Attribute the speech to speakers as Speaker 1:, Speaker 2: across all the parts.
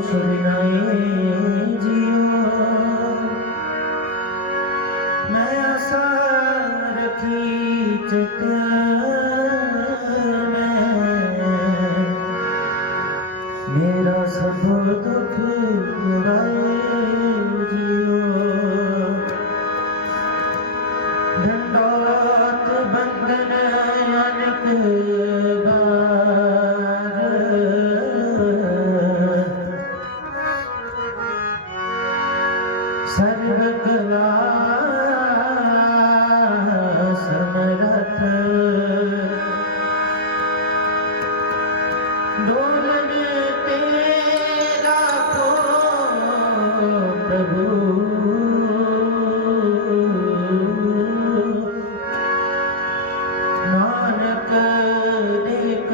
Speaker 1: 最难以。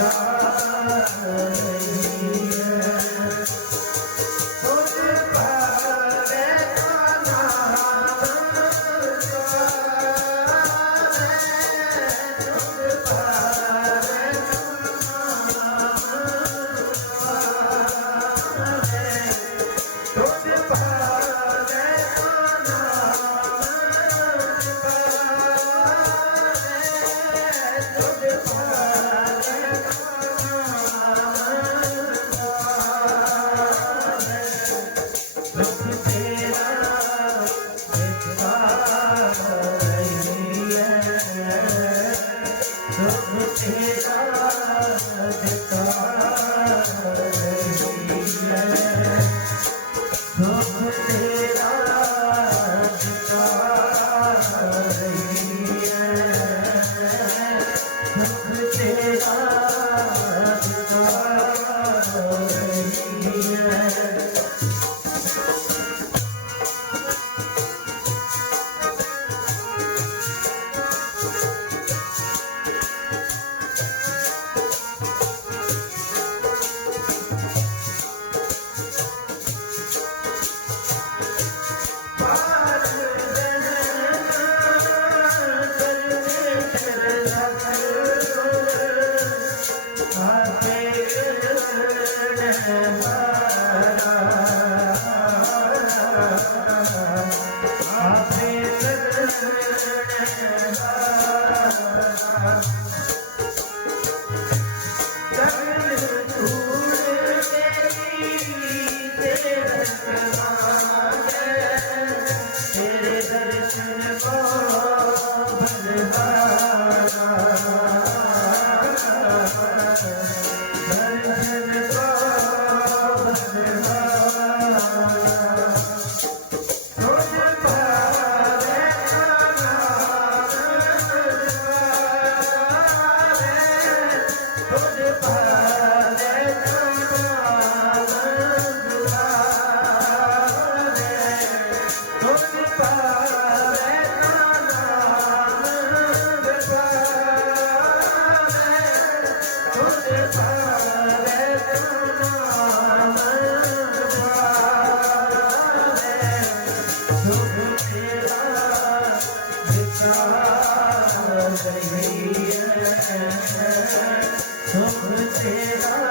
Speaker 1: Tchau. सुख तेरा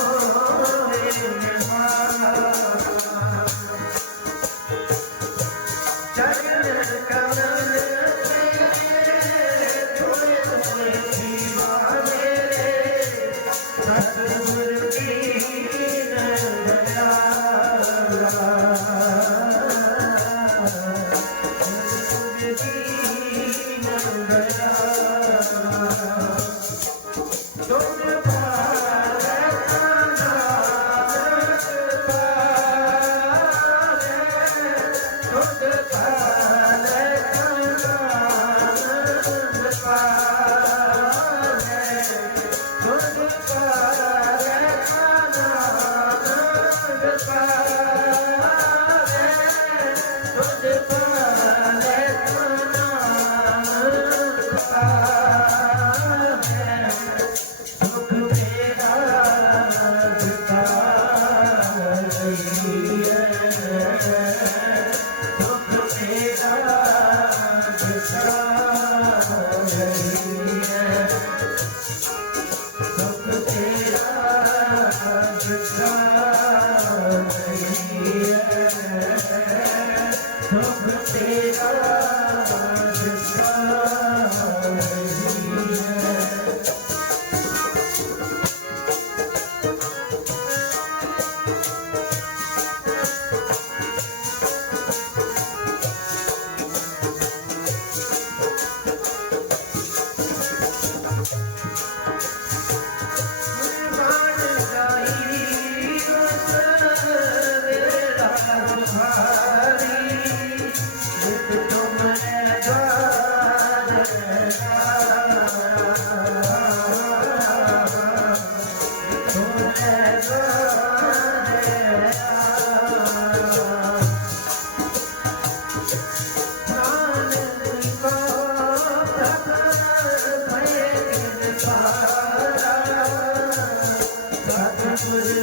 Speaker 1: Thank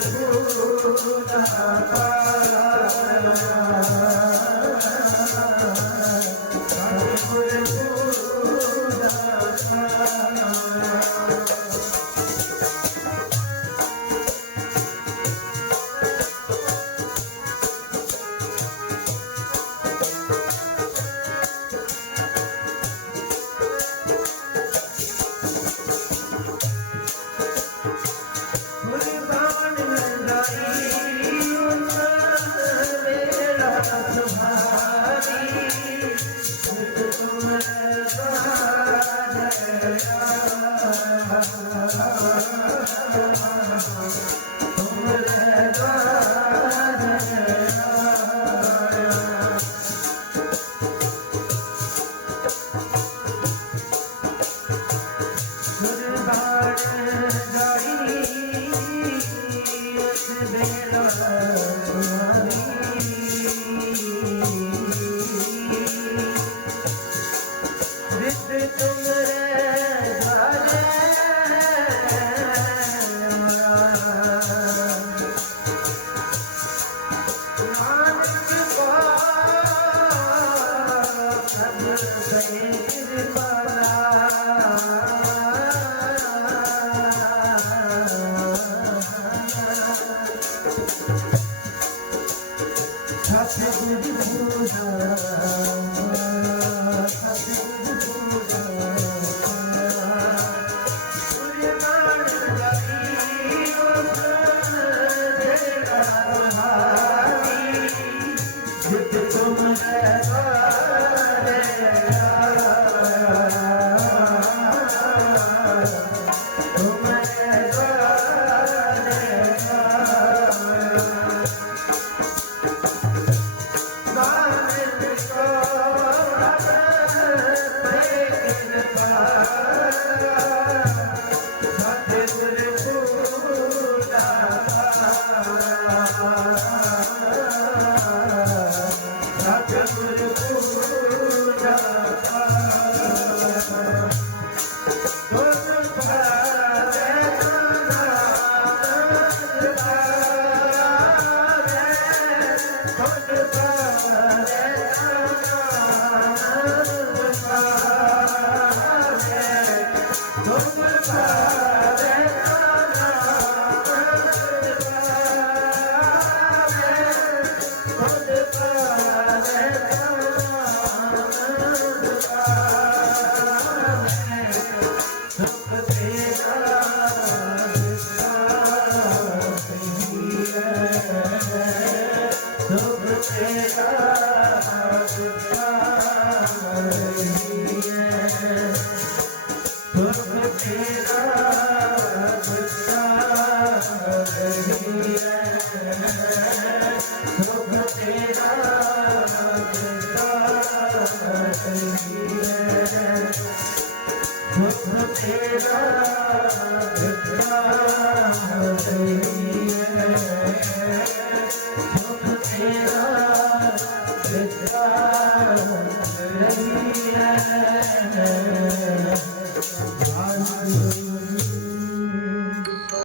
Speaker 1: you. ਤੇਰਾ